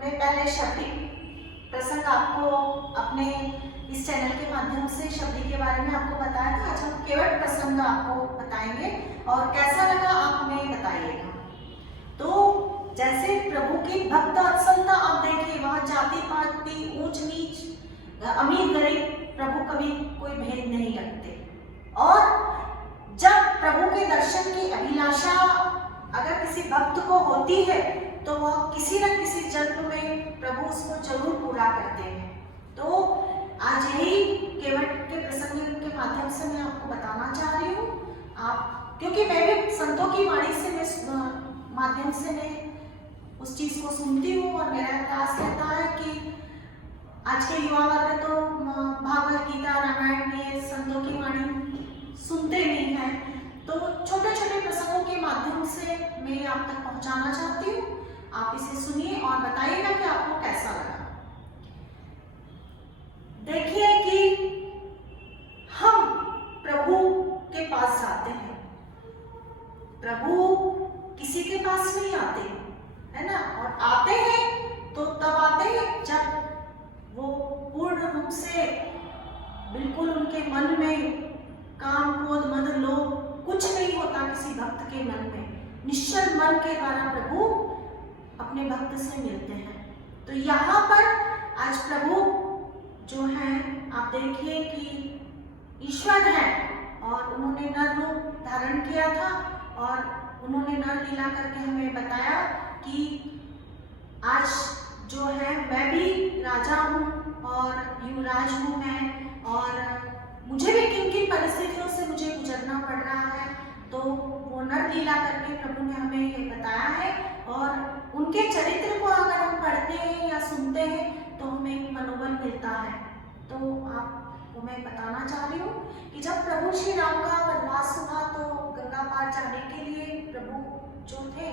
हमने पहले शबरी प्रसंग आपको अपने इस चैनल के माध्यम से शबरी के बारे में आपको बताया था। आज हम केवट प्रसंग आपको बताएंगे और कैसा लगा आप हमें बताइएगा। तो जैसे प्रभु की भक्त वत्सलता आप देखिए, वहाँ जाति पाति ऊंच नीच अमीर गरीब प्रभु कभी कोई भेद नहीं रखते। और जब प्रभु के दर्शन की अभिलाषा अगर किसी भक्त को होती है तो वह किसी न किसी जन्म में प्रभु उसको जरूर पूरा करते हैं। तो आज यही केवट के प्रसंग के माध्यम से मैं आपको बताना चाह रही हूँ। आप क्योंकि मैं भी संतों की वाणी से माध्यम से मैं उस चीज को सुनती हूँ और मेरा प्रयास रहता है कि आज के युवा वर्ग तो भागवत गीता रामायण ये संतों की वाणी सुनते नहीं हैं, तो छोटे छोटे प्रसंगों के माध्यम से मैं आप तक पहुंचाना चाहती हूँ। आप इसे सुनिए और बताइएगा कि आपको कैसा लगा। देखिए कि हम प्रभु के पास जाते हैं, प्रभु किसी के पास नहीं आते है ना, और आते हैं तो तब आते हैं जब वो पूर्ण रूप से बिल्कुल उनके मन में काम क्रोध मद लोभ कुछ नहीं होता। किसी भक्त के मन में निश्चल मन के द्वारा प्रभु अपने भक्त से मिलते हैं। तो यहाँ पर आज प्रभु जो है आप देखिए कि ईश्वर है और उन्होंने नर रूप धारण किया था और उन्होंने नर लीला करके हमें बताया कि आज जो है मैं भी राजा हूँ और युवराज हूँ मैं, और मुझे भी किन किन परिस्थितियों से मुझे गुजरना पड़ रहा है। तो वो नर लीला करके प्रभु ने हमें ये बताया है और उनके चरित्र को अगर हम पढ़ते हैं या सुनते हैं तो हमें एक मनोबल मिलता है। तो आपको मैं बताना चाह रही हूँ कि जब प्रभु श्री राम का वनवास हुआ तो गंगा पार जाने के लिए प्रभु जो थे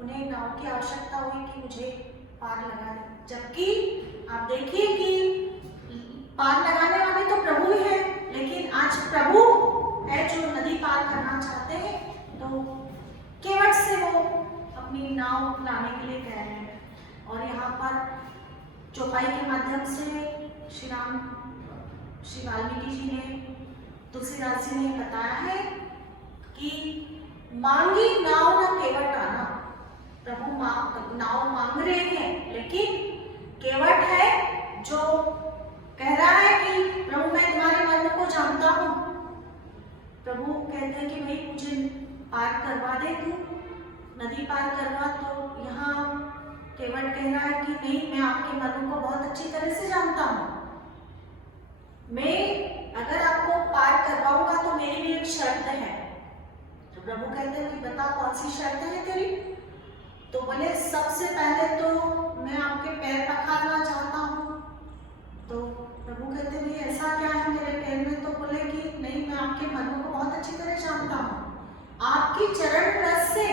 उन्हें नाव की आवश्यकता हुई कि मुझे पार लगा दें, जबकि आप देखिए कि पार लगाने वाले तो प्रभु ही हैं, लेकिन आज प्रभु है जो नदी पार करना चाहते हैं तो केवट से वो अपनी नाव लाने के लिए कह रहे हैं। और यहाँ पर चौपाई के माध्यम से श्री वाल्मीकि जी ने तुलसीदास जी ने बताया है कि मांगी नाव न केवट आना। प्रभु नाव मांग रहे हैं, लेकिन केवट है जो कह रहा है कि प्रभु मैं तुम्हारे मन को जानता हूँ। प्रभु कहते हैं कि भाई मुझे पार करवा दे, तू नदी पार करवा। तो यहाँ केवट कह रहा है कि नहीं, मैं आपके मन को बहुत अच्छी तरह से जानता हूँ, मैं अगर आपको पार करवाऊंगा तो मेरी भी एक शर्त है। तो प्रभु कहते हैं कि बता कौन सी शर्त है तेरी। तो बोले सबसे पहले तो मैं आपके पैर पखारना चाहता हूँ। तो प्रभु कहते हैं भाई ऐसा क्या है मेरे पैर में। तो बोले कि नहीं, मैं आपके मन को बहुत अच्छी तरह जानता हूँ, आपकी चरण रस से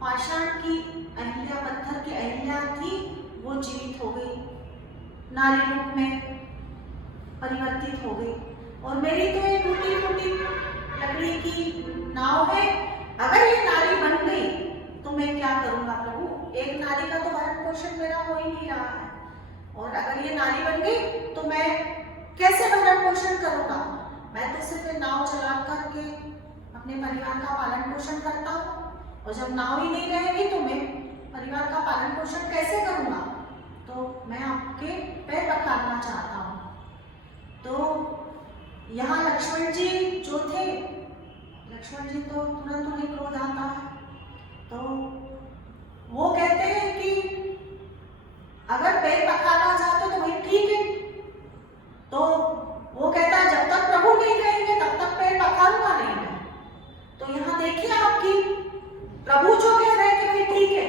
पाषाण की अहिल्या, पत्थर की अहिल्या थी, वो जीवित हो गई, नारी रूप में परिवर्तित हो गई, और मेरी तो ये टूटी फूटी लकड़ी की नाव है, अगर ये नारी बन गई तो मैं क्या करूंगा प्रभु। एक नारी का तो भरण पोषण मेरा हो ही नहीं रहा है, और अगर ये नारी बन गई तो मैं कैसे भरण पोषण करूंगा। मैं तो सिर्फ नाव चला करके अपने परिवार का पालन पोषण करता हूँ, और जब नाव ही नहीं रहेगी तो मैं परिवार का पालन पोषण कैसे करूंगा। तो मैं आपके पैर पखारना चाहता हूँ। तो यहाँ लक्ष्मण जी जो थे, लक्ष्मण जी तो तुरंत उन्हें क्रोध आता है। तो वो कहते हैं कि अगर पैर पखारना चाहते हो तो भाई ठीक है। तो वो कहता है जब तक प्रभु नहीं कहेंगे तब तक पैर पखारूंगा नहीं मैं। तो यहाँ देखिए आपकी प्रभु जो कह रहे हैं कि भाई ठीक है,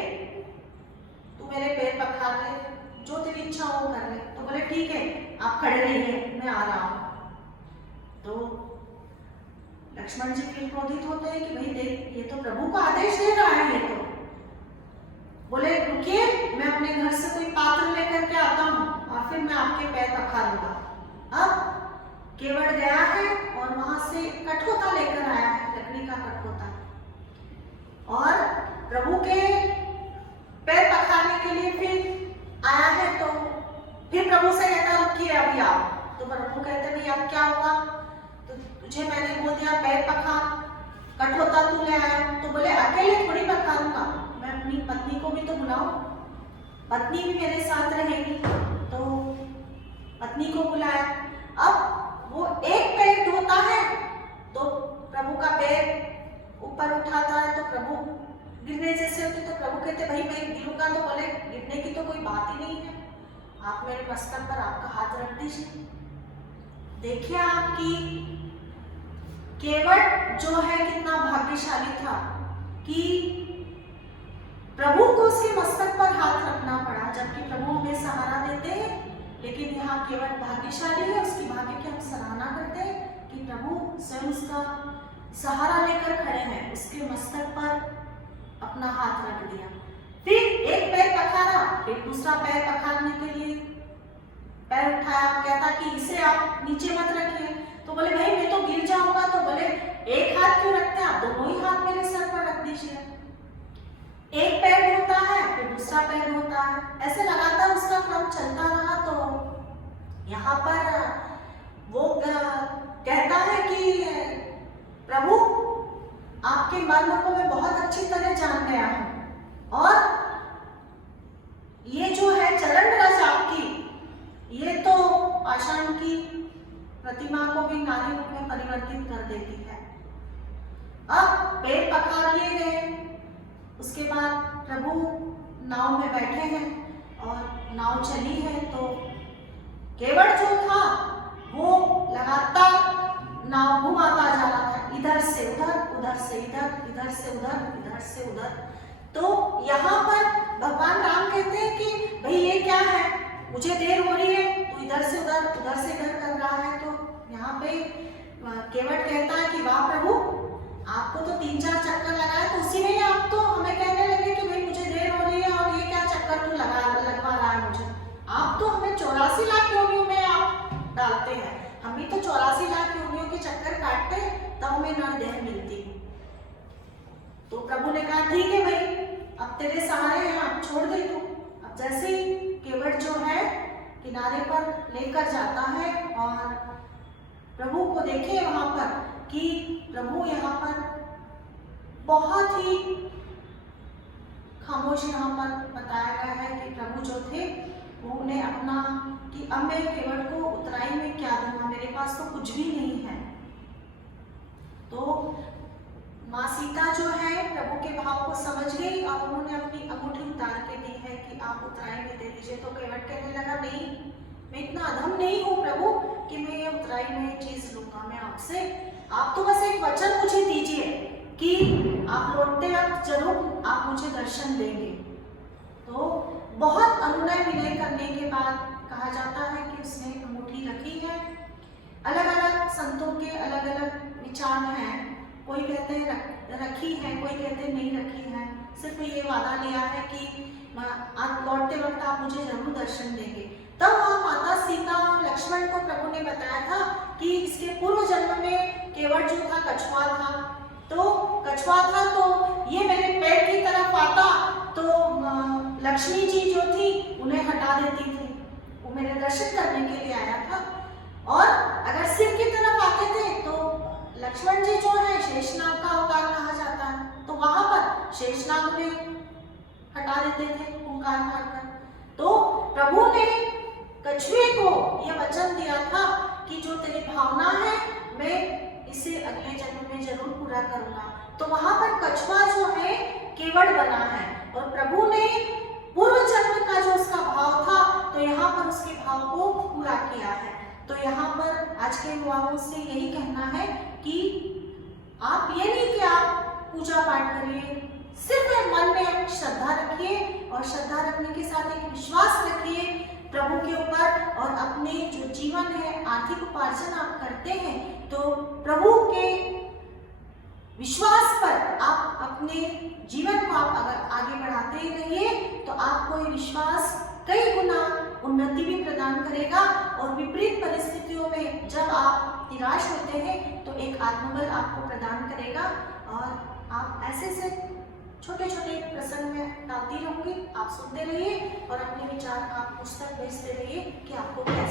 तू मेरे पैर पखार ले, जो तेरी इच्छा हो कर ले। तो बोले ठीक है, आप खड़े रहिए, मैं आ रहा हूँ। तो लक्ष्मण जी फिर क्रोधित होते हैं कि भाई देख, ये तो प्रभु को आदेश दे रहा है। ये तो बोले रुकिए, मैं अपने घर से कोई पात्र लेकर के आता हूँ और फिर मैं आपके पैर पखारूंगा। अब केवट गया है और वहां से कठोता लेकर आया है, लकड़ी का कठोता, और प्रभु के पैर पखारने के लिए फिर तुझे मैंने बोल दिया पैर पखार, कठोता तू ले आया, तो बोले अकेले थोड़ी पखारूंगा, मैं अपनी पत्नी को भी तो बुलाऊं, पत्नी भी मेरे साथ रहेगी। तो पत्नी को बुलाया। अब वो एक पैर धोता है तो प्रभु का पैर ऊपर उठाता है, तो प्रभु गिरने जैसे होते, तो प्रभु कहते भाई मैं गिरूंगा, तो बोले गिरने की तो कोई बात ही नहीं है, आप मेरे मस्तक पर आपका हाथ रख दीजिए। देखिए आपकी केवट जो है कितना भाग्यशाली था कि प्रभु को उसके मस्तक पर हाथ रखना पड़ा, जबकि प्रभु हमें सहारा देते हैं। लेकिन यहाँ केवट भाग्यशाली है, उसकी भाग्य की हम सराहना करते हैं कि प्रभु स्वयं उसका सहारा लेकर खड़े हैं, उसके मस्तक पर अपना हाथ रख दिया। फिर एक पैर पखारा, फिर दूसरा पैर पखारने के लिए पैर उठाया, कहता कि इसे आप नीचे मत रखिए, तो बोले भाई मैं तो गिर जाऊंगा, तो बोले एक हाथ क्यों रखते हैं आप, दोनों ही हाथ मेरे सर पर रख दीजिए। एक पैर धोता है फिर दूसरा पैर धोता है, ऐसे लगातार उसका क्रम चलता रहा। तो यहाँ पर वो कहता है कि प्रभु आपके मर्म को मैं बहुत अच्छी तरह जान गया हूं, और ये जो है चरण रज आपकी, ये तो पाषाण की प्रतिमा को भी नारी रूप में परिवर्तित कर देती है। अब पैर पखार लिए गए, उसके बाद प्रभु नाव में बैठे हैं और नाव चली है, तो केवट जो था वो लगातार नाव घुमाता जा रहा था, इधर से उधर, उधर से इधर, इधर से उधर, इधर से उधर। तो यहाँ पर भगवान राम कहते हैं कि भाई ये क्या है, मुझे देर हो रही है, तो इधर से इधर कर रहा है। तो यहाँ पे केवट कहता है कि वाह प्रभु, आपको तो 3-4 चक्कर लगाए, तो उसी में आप तो हमें कहने लगे कि भाई मुझे देर हो रही है और ये क्या चक्कर तू लगवा रहा है मुझे, आप तो हमें 84 लाख योनियों में आप डालते हैं, हम भी तो 84 लाख योनियों के चक्कर काटते हैं, तब हमें नरदेह मिलती है। तो प्रभु ने कहा ठीक है भाई, अब तेरे सहारे हैं, आप छोड़ दे तू। अब जैसे ही केवट जो है किनारे पर लेकर जाता है, और प्रभु को देखे वहां पर कि प्रभु यहाँ पर बहुत ही खामोश यहाँ पर बताया गया है कि प्रभु जो थे वो उन्हें अपना कि अब मैं केवट को उतराई में क्या दूंगा, मेरे पास तो कुछ भी नहीं है। तो माँ सीता जो है प्रभु के भाव को समझ गई और उन्होंने अपनी अंगूठी उतार के दी है कि आप उतराई में दे दीजिए। तो केवट कहने लगा नहीं, मैं इतना अधम नहीं हूँ प्रभु कि मैं ये उतराई में चीज लूंगा, मैं आपसे, आप तो बस एक वचन मुझे दीजिए कि आप लौटते वक्त जरूर आप मुझे दर्शन देंगे। तो बहुत अनुनय विनय करने के बाद कहा जाता है कि उसने अंगूठी रखी है। अलग अलग संतों के अलग अलग विचार हैं, कोई कहते हैं रखी है, कोई कहते हैं नहीं रखी है, सिर्फ ये वादा लिया है कि आप लौटते वक्त आप मुझे जरूर दर्शन देंगे। तब वहाँ माता सीता और लक्ष्मण को प्रभु ने बताया था कि इसके पूर्व जन्म में केवट जो था कछुआ था, तो कछुआ था तो ये मेरे पैर की तरफ आता तो लक्ष्मी जी जो थी उन्हें हटा देती थी, वो मेरे दर्शन करने के लिए आया था। और अगर सिर की तरफ आते थे तो लक्ष्मण जी जो है शेषनाग का अवतार कहा जाता है, तो वहां पर शेषनाग ने हटा देते थे हुंकार मारकर। तो प्रभु ने कछुए को यह वचन दिया था कि जो तेरी भावना है मैं इसे अगले जन्म में जरूर पूरा करूंगा। तो वहां पर कछुआ जो है केवट बना है और प्रभु ने पूर्व जन्म का जो उसका भाव था तो यहाँ पर उसके भाव को पूरा किया है। तो यहाँ पर आज के युवाओं से यही कहना है कि आप ये नहीं कि आप पूजा पाठ करिए, सिर्फ मन में श्रद्धा रखिए और श्रद्धा रखने के साथ एक विश्वास रखिए प्रभु के ऊपर, और अपने जो जीवन है आर्थिक उपार्जन आप करते हैं तो प्रभु के विश्वास पर आप अपने जीवन को आप अगर आगे बढ़ाते ही रहिए तो आपको ये विश्वास कई गुना उन्नति भी प्रदान करेगा। और विपरीत परिस्थितियों में जब आप निराश होते हैं तो एक आत्मबल आपको प्रदान करेगा। और आप ऐसे से छोटे छोटे प्रसंग में डालती रहूंगी, आप सुनते रहिए और अपने विचार आप पुस्तक भेजते रहिए कि आपको कैसा